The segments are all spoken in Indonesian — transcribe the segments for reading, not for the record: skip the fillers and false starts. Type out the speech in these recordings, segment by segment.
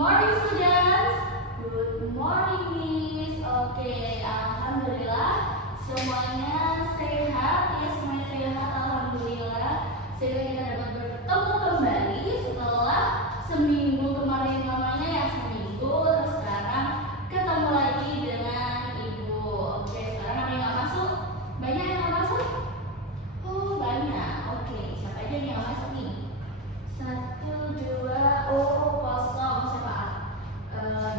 morning students. Good morning Miss. Oke, alhamdulillah semuanya sehat ya, semuanya sehat alhamdulillah. Sehingga kita dapat bertemu kembali setelah seminggu kemarin, namanya ya seminggu, terus sekarang ketemu lagi dengan Ibu. Oke, sekarang ada yang nggak masuk? Banyak yang nggak masuk? Oh banyak. Oke, siapa aja yang nggak masuk nih? 1, 2, oh kosong. Siapa?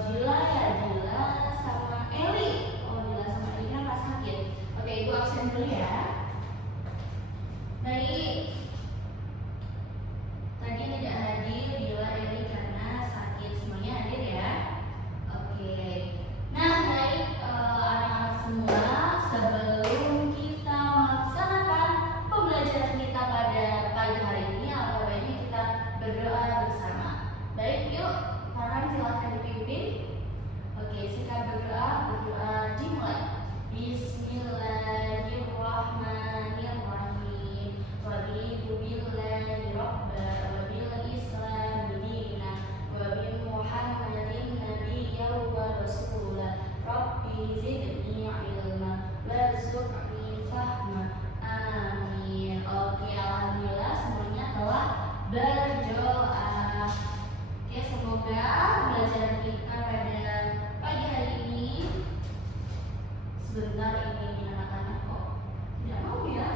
Dila ya, Dila sama Eli. Oh Dila sama Eli kan pas sakit. Oke, Ibu absen dulu ya. Baik. Tadi tidak hadir Dila, Eli karena sakit. Semuanya hadir ya. Oke. Nah baik anak-anak semua, sebelum kita melaksanakan pembelajaran kita pada pagi hari ini, alangkah baiknya kita berdoa bersama. Baik, yuk Farhan silahkan dipimpin. Oke, silakan berdoa dimulai. Bismillahirrahmanirrahim. Raditu billahi rabba wa bil islam dina wa bi Muhammadin nabiyyan wa rasula. Rabbi zidni ilma warzuqni fahma. Amin. Oke, alhamdulillah semuanya telah berdoa. Oke, semoga pembelajaran kita pada pagi hari ini, sebentar ini anak-anak kok tidak mau ya.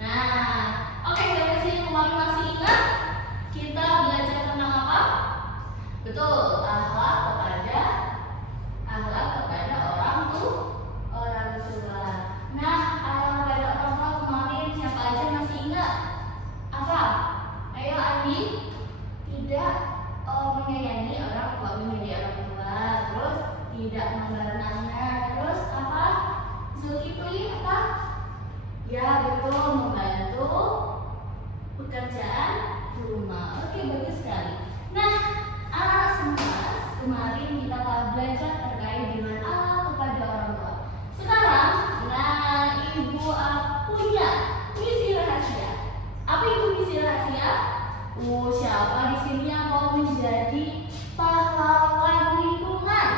Nah, oke, dari sini kemarin masih ingat kita belajar tentang apa? Betul, akhlak kepada orang tua. Nah, akhlak kepada orang tua kemarin siapa aja masih ingat? Apa? Ayo Andi. Tidak menyayangi orang tua, terus tidak membarangannya, terus apa? Zulkifli apa? Ya betul, membantu pekerjaan rumah. Oke, bagus sekali. Nah, anak semua, kemarin kita telah belajar terkait dengan akhlak kepada orang tua. Sekarang, nah Ibu punya misi rahasia. Apa itu misi rahasia? Siapa di sini yang mau menjadi pahlawan lingkungan?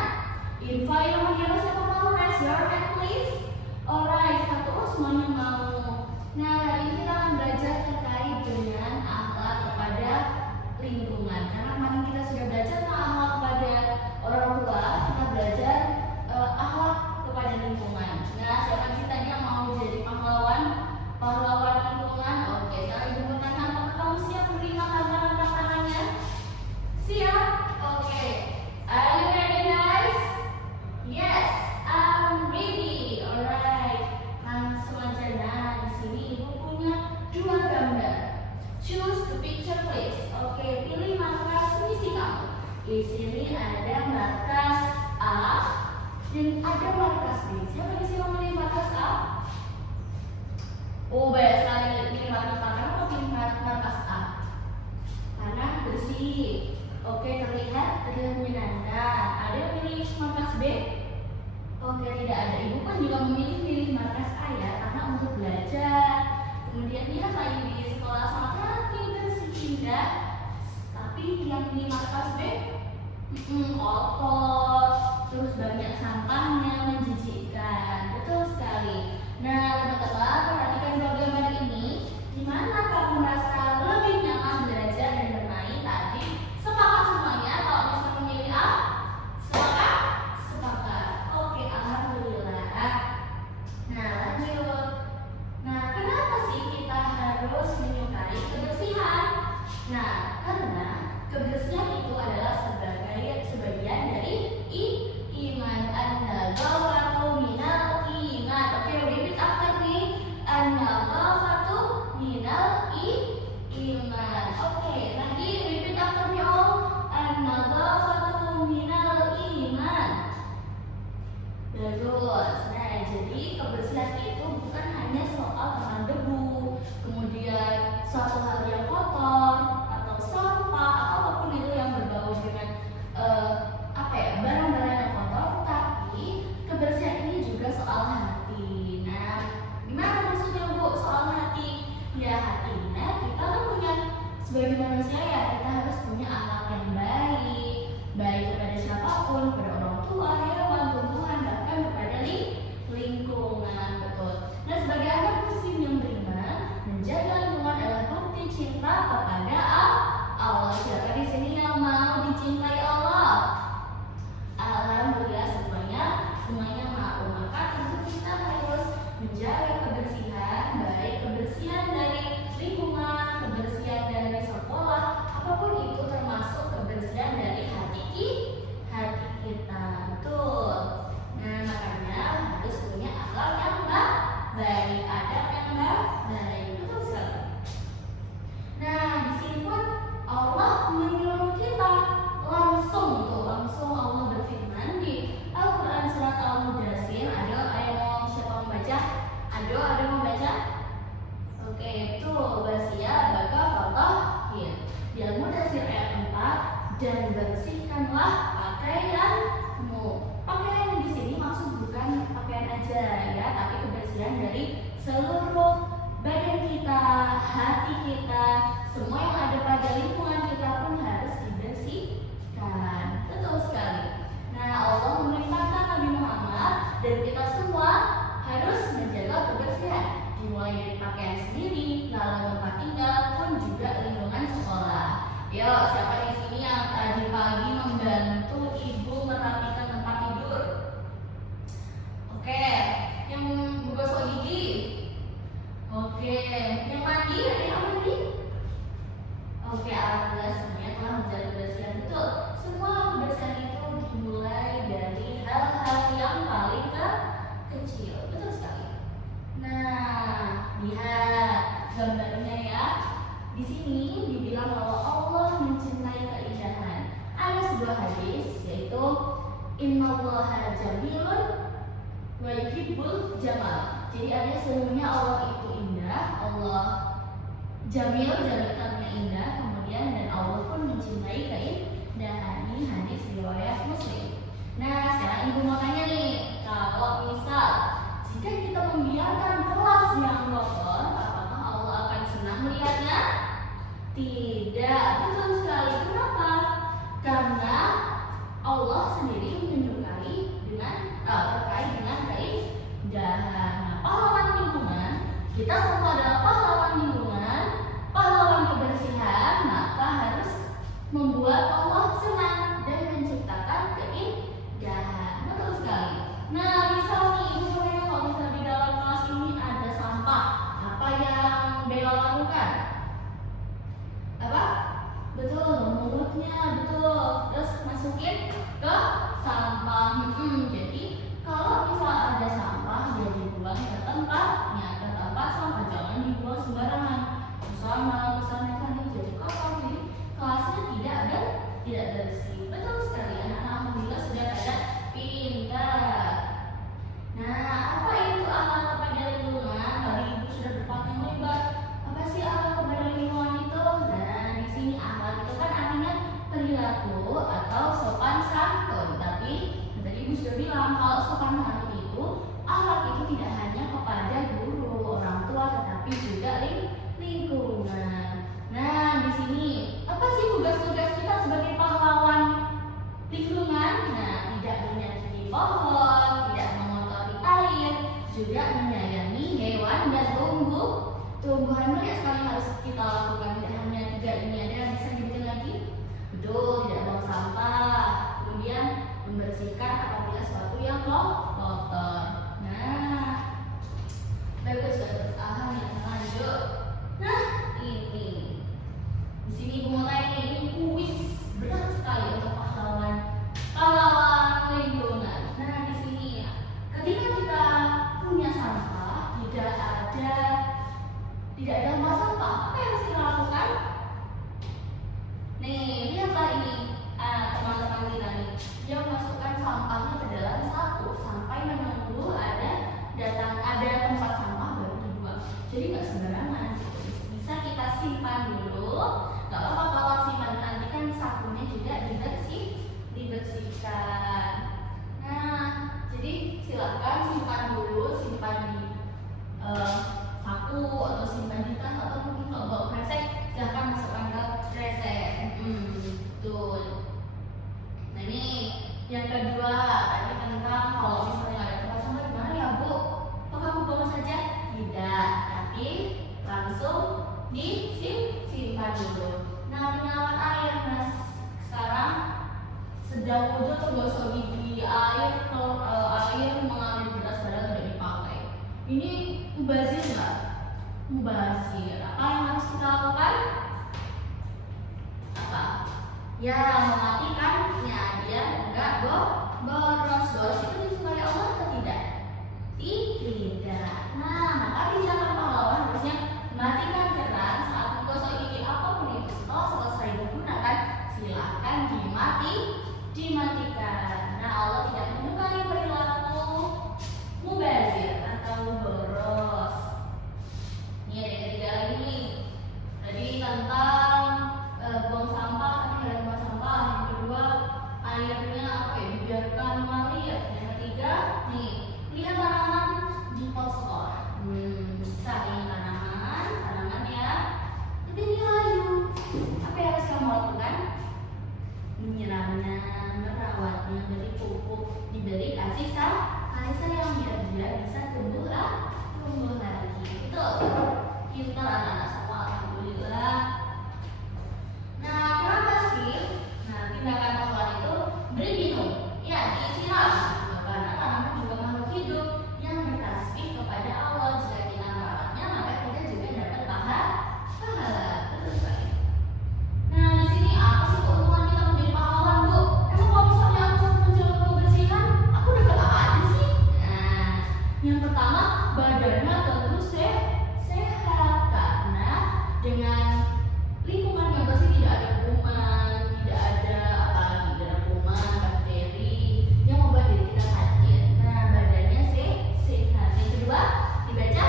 Environment hero, siapa mau? Raise your hand please. Alright, semuanya mau. Nah, hari ini kita akan belajar terkait dengan akhlak kepada lingkungan. Karena kemarin kita sudah belajar tentang akhlak kepada orang tua, kita belajar akhlak kepada lingkungan. Nah, siapa sih tadi yang mau jadi pahlawan lingkungan? Oke, sekarang Ibu bertanya, apakah kamu siap menerima tantangan-tantangannya? Siap? Oke. Are you ready guys? Yes, I'm ready. Alright. Langsung aja. Nah, di sini Ibu punya 2 gambar. Choose the picture please. Oke, pilih markas misi kamu. Di sini ada markas A dan ada markas B. Siapa di sini mau pilih markas A? Oh, banyak sekali pilih markas A. Kamu mau pilih markas A? Karena bersih. Oke, terlihat menyenangkan. Ada yang pilih markas B? Oke, tidak ada. Ibu pun juga memilih markas A ya, karena untuk belajar. Kemudian lihat lagi di sekolah sangat rapi, bersih, indah. Tapi yang pilih markas B, kotor, terus banyak sampahnya, menjijikkan. Betul sekali. Nah, teman-teman, perhatikan gambar ini. Di mana kamu merasa lebih nyaman belajar dan bermain tadi? Sepakat semuanya kalau bisa memilih A? Sepakat? Sepakat. Oke, alhamdulillah. Nah, lanjut. Nah, kenapa sih kita harus menyukai kebersihan? Nah, karena kebersihan itu adalah sebagian dari iman. An-nadhafatu minal iman. Oke, repeat after me. An-nadhafatu sebagai manusia ya kita harus punya akhlak yang baik, baik kepada siapapun, kepada orang tua, hewan, tumbuhan, bahkan kepada lingkungan, betul. Nah, sebagai anak muslim yang beriman, menjaga lingkungan adalah bukti cinta kepada Allah. Siapa di sini yang mau dicintai Allah? Alhamdulillah semuanya mau. Maka tentu kita harus menjaga kebersihan, baik kebersihan dari lingkungan, kebersihan dari sekolah, apapun itu termasuk kebersihan dari hati kita, betul. Nah, makanya harus punya akhlak yang baik, adab yang baik, betul sekali. Nah, di sini pun Allah menyuruh kita langsung Allah berfirman di Al-Quran surat Al-Mudaththir. Ayo siapa membaca? Ada membaca? Oke, itu Basia Baka Fatahir di Al-Mudaththir ayat 4, dan bersihkanlah pakaianmu. Pakaian di sini maksud bukan pakaian aja ya, tapi kebersihan dari seluruh badan kita, hati kita, semua yang ada pada lingkungan kita pun harus dibersihkan. Betul sekali. Nah, Allah memerintahkan Nabi Muhammad dan kita semua harus menjaga kebersihan, dimulai dari pakaian sendiri, lalu tempat tinggal pun juga lingkungan sekolah. Yuk, siapa di sini yang tadi pagi membantu ibu merapikan tempat tidur? Oke, yang menggosok gigi. Oke, yang mandi, ada yang mandi? Oke, alhamdulillah semuanya telah menjaga kebersihan, betul. Semua kebersihan itu dimulai dari hal-hal yang paling kecil, betul sekali. Nah, lihat gambarnya ya. Di sini dibilang bahwa Allah mencintai keindahan. Ada sebuah hadis yaitu Innallaha jamilun wa yuhibbul jamal. Jadi ada sesungguhnya Allah itu indah, Allah jamil karena indah, kemudian dan Allah pun mencintai keindahan. Ini hadis riwayat Muslim. Nah, sekarang ibu mau tanya nih, kalau misal jika kita membiarkan kelas yang kotor, apakah Allah akan senang melihatnya? Tidak, betul sekali. Kenapa? Karena Allah sendiri menyukai terkait dengan keindahan. Nah, pahlawan lingkungan, kita semua adalah pahlawan lingkungan, pahlawan kebersihan, maka harus membuat Allah senang dan menciptakan keindahan. Betul sekali. Nah, misal nih ibu tanya, kalau misalnya di dalam kelas ini ada sampah, apa yang Bella lakukan? Apa? Betul, mulutnya, betul. Terus masukin ke sampah. Jadi kalau misal ada sampah, dia dibuang ke tempatnya, ke tempat sampah, jangan dibuang sembarangan. Misalnya kan jadi kotor, jadi kelasnya tidak bersih. Betul sekali, anak-anak alhamdulillah sudah pada pintar. Nah, apa itu akhlak kepada lingkungan? Tadi ibu sudah berpanjang lebar. Apa sih akhlak kepada lingkungan itu? Nah, di sini akhlak itu kan artinya perilaku atau sopan santun. Tapi tadi ibu sudah bilang kalau sopan santun itu akhlak itu tidak hanya kepada guru, orang tua, tetapi juga lingkungan. Nah, di sini apa sih tugas-tugas kita sebagai pahlawan lingkungan? Nah, tidak menyakiti pohon, tidak mengotori air, juga menyayangi hewan dan tumbuhan. Banyak sekali harus kita lakukan. Tidak hanya 3 ini, ada yang bisa dibikin lagi. Betul, tidak buang sampah, kemudian membersihkan apabila sesuatu yang kotor. Nah, bagus. Alhamdulillah, lanjut. Nah, ini di sini ibu mau tanya, ini kuis berat sekali untuk pahlawan lingkungan. Nah, di sini ya, ketika kita punya sampah, tidak ada tempat sampah, apa yang harus kita lakukan? Nih, lihatlah ini teman-teman kita nih, dia memasukkan sampahnya ke dalam saku sampai menunggu ada tempat sampah baru dibuang. Jadi nggak sembarangan. Bisa kita simpan dulu, nggak apa-apa kalau simpan, nanti kan sakunya juga dibersihkan. Nah, jadi silakan simpan dulu, simpan di saku atau simpan di tas, atau mungkin kalau bawa kresek silahkan masukkan ke dulu. Nah, penyalakan air. Nah, sekarang sedang wudhu tergosok gigi, air mengalir deras padahal tidak dipakai. Ini mubazir nggak? Mubazir. Apa yang harus kita lakukan? Apa? Ya, mematikannya biar enggak boros. Boros itu disukai Allah atau tidak? Tidak. Nah, maka tindakan pahlawan harusnya matikan keran saat menggosok gigi apapun itu. Setelah selesai digunakan, silahkan dimatikan. Nah, Allah tidak menyukai perilaku mubazir atau boros. Ini ada yang ketiga lagi. Tadi tentang buang sampah, tapi ada buang sampah. Yang kedua, airnya apa ya? Dibiarkan mengalir. Yang ketiga, nih, lihat tanaman di pot sekolah. Bisa ini tanaman ya. Tapi ini layu. Apa yang harus kamu lakukan? Menyiramnya, merawatnya, beri pupuk, diberi kasih sayang biar dia bisa tumbuh lagi. Itu kita anak-anak semua, alhamdulillah. Nah, kenapa sih? Nah, tindakan pahlawan itu beri minum, ya disiram. Karena tanaman juga makhluk hidup yang bertasbih kepada Allah. Jika kita merawatnya, maka kita juga dapat pahala. Betul sekali. Nah, di sini apa sih keuntungan kita menjadi pahlawan, Bu? Emang kalau misalnya aku menjaga kebersihan, aku dapat apa aja sih? Nah, yang pertama, badannya tentu sehat karena dengan lingkungan yang bersih tidak ada kuman, tidak ada kuman, bakteri yang membuat diri kita sakit. Nah, badannya sehat. Yang kedua, dibaca,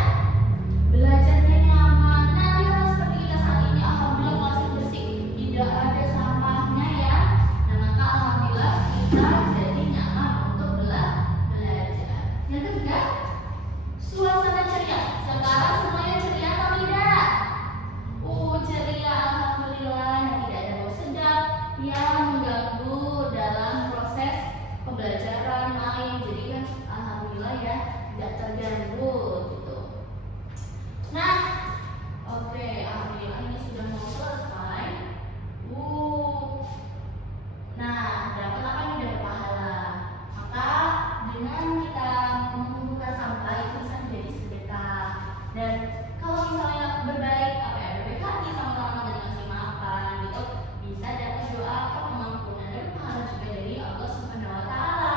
belajarnya nyaman. Nah, lihat seperti kita saat ini, alhamdulillah kelasnya bersih, tidak ada sampahnya ya. Nah, maka alhamdulillah kita jadi nyaman untuk belajar. Yang ketiga, suasana ceria. Sekarang semuanya ceria atau tidak? Ceria, alhamdulillah. Nah, tidak ada bau sedap yang mengganggu dalam proses pembelajaran main. Jadi kan alhamdulillah ya, tidak terganggu gitu. Nah, oke, alhamdulillah ini sudah mau selesai. Nah, dapat apa ini? Dapat pahala. Maka dengan kita mengumpulkan sampah itu bisa menjadi sedekah. Dan kalau misalnya berbaik hati sama orang dan ngasih makan gitu, bisa dapat doa pengampunan dan pahala juga dari Allah Subhanahu wa taala.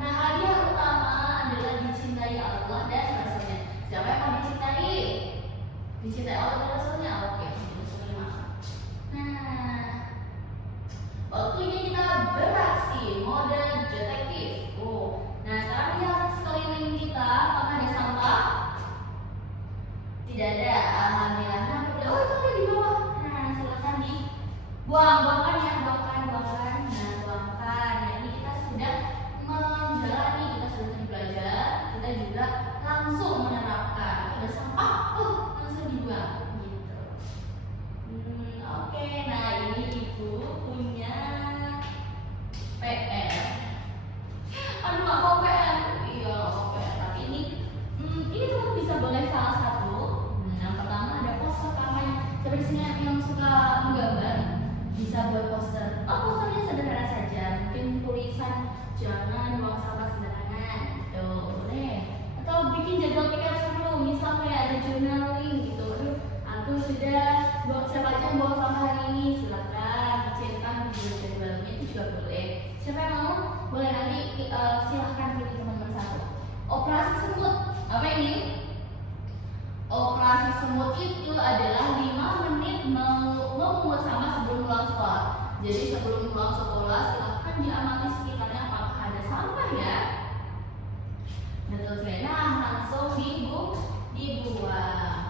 Nah, hadiah utama adalah dicintai Allah dan Rasulnya. Siapa yang mau dicintai? Dicintai Allah dan Rasulnya. Oke, Rasulnya. Nah, waktunya kita beraksi mode detektif. Nah, sekarang lihat sekeliling kita, apakah ada sampah? Tidak ada, alhamdulillah. Nah, itu ada di bawah. Nah, silakan buangkan ya, buangkan. Nah, buangkan. Nah, ini kita sudah menjalani, kita sudah belajar, kita juga langsung menerapkan. Ada sampah, langsung dibuang gitu. Oke, nah ini Ibu punya PR. Aduh, aku PR. Iya, aku PR. Tapi ini kamu bisa boleh salah satu. Yang pertama ada poster kampanye. Sebenarnya yang suka menggambar bisa buat poster. Posternya sederhana saja. Mungkin tulisan jangan buang sampah sembarangan. Boleh. Atau bikin jadwal pikir seru. Misal kayak ada journaling gitu. Aduh, aku sudah siapa aja yang buang sampah hari ini. Silakan diceritakan di jadwalnya, itu juga boleh. Siapa yang mau? Boleh, nanti silahkan pilih teman-teman satu. Operasi semut. Apa ini? Operasi semut itu adalah 5 menit memungut sampah sebelum pulang sekolah. Jadi sebelum pulang sekolah silahkan diamati sekitarnya apakah ada sampah ya. Betul sekali. Nah, langsung dibuang.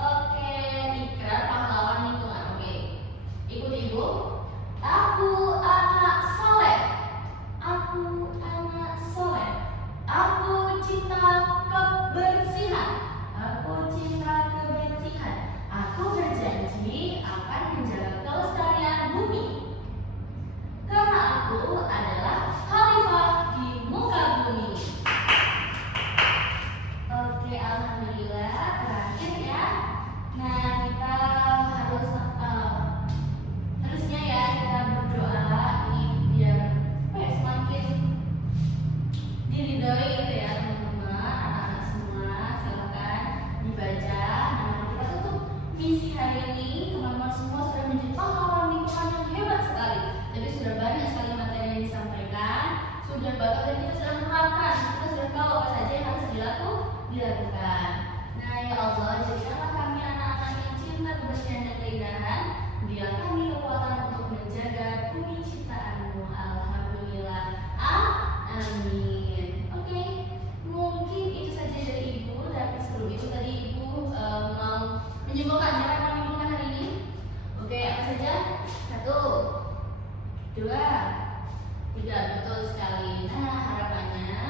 Oke, ikrar pahlawan lingkungan. Oke, ikut Ibu. Aku anak soleh. Aku anak soleh. Aku cinta kebersihan. Aku cinta kebersihan. Aku berjanji akan menjaga kelestarian bumi. Karena aku adalah khalifah di muka bumi. Oke, alhamdulillah. Terakhir ya. Nah, misi hari ini teman-teman semua sudah menjadi pahlawan lingkungan yang hebat sekali. Jadi sudah banyak sekali materi yang disampaikan, sudah banyak dan kita sudah menerapkan, kita sudah tahu apa saja yang harus dilakukan. Nah ya Allah, jadikanlah kami anak-anak yang cinta kebersihan dan keindahan. Berilah kami kekuatan untuk menjaga bumi ciptaan-Mu. Alhamdulillah. Amin. Oke, mungkin itu saja dari Ibu. Dan sebelum itu tadi Ibu mau menyimpulkan, siapa yang mau menyimpulkan hari ini? Oke, apa saja? 1, 2, 3, betul sekali. Nah, harapannya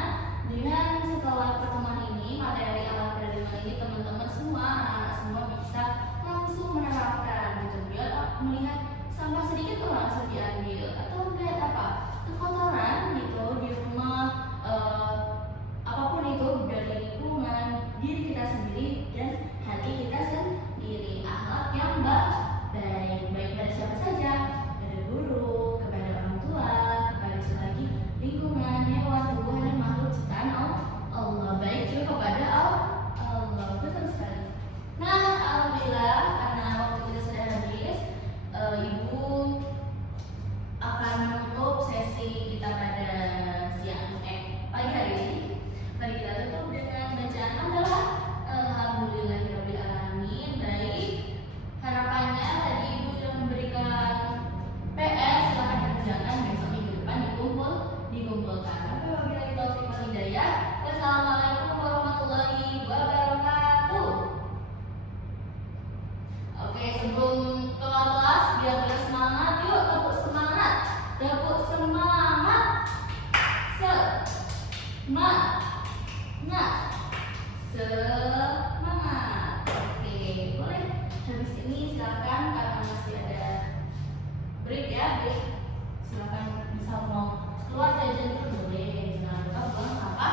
dengan setelah pertemuan ini, materi awal pertemuan ini, teman-teman semua, anak-anak semua bisa langsung menerapkan gitu. Biar melihat sampah sedikit tuh langsung diambil, atau melihat apa kekotoran gitu di rumah, apapun itu dari lingkungan diri kita sendiri dan hati kita sendiri. Akhlak yang baik pada siapa saja, pada guru, kepada orang tua, kepada siapa lagi, lingkungan, hewan, tumbuhan dan makhluk ciptaan Allah, baik juga kepada Allah. Betul sekali. Nah, alhamdulillah karena waktu kita sudah habis, Ibu akan menutup sesi kita pada pagi hari ini. Mari kita tutup dengan bacaan hamdalah. Alhamdulillahirabbil alamin. Baik. Harapannya tadi Ibu sudah memberikan PR, silakan dikerjakan besok minggu depan dikumpulkan. Wabillahi taufiq wal hidayah. Wassalamualaikum warahmatullahi wabarakatuh. Oke, sebelum keluar kelas biar bersemangat, yuk tepuk semangat. Tepuk semangat. Semangat. Oke, boleh habis ini silakan karena masih ada break ya, break. Silakan bisa mau keluar jajan dulu boleh. Jangan lupa buang sampah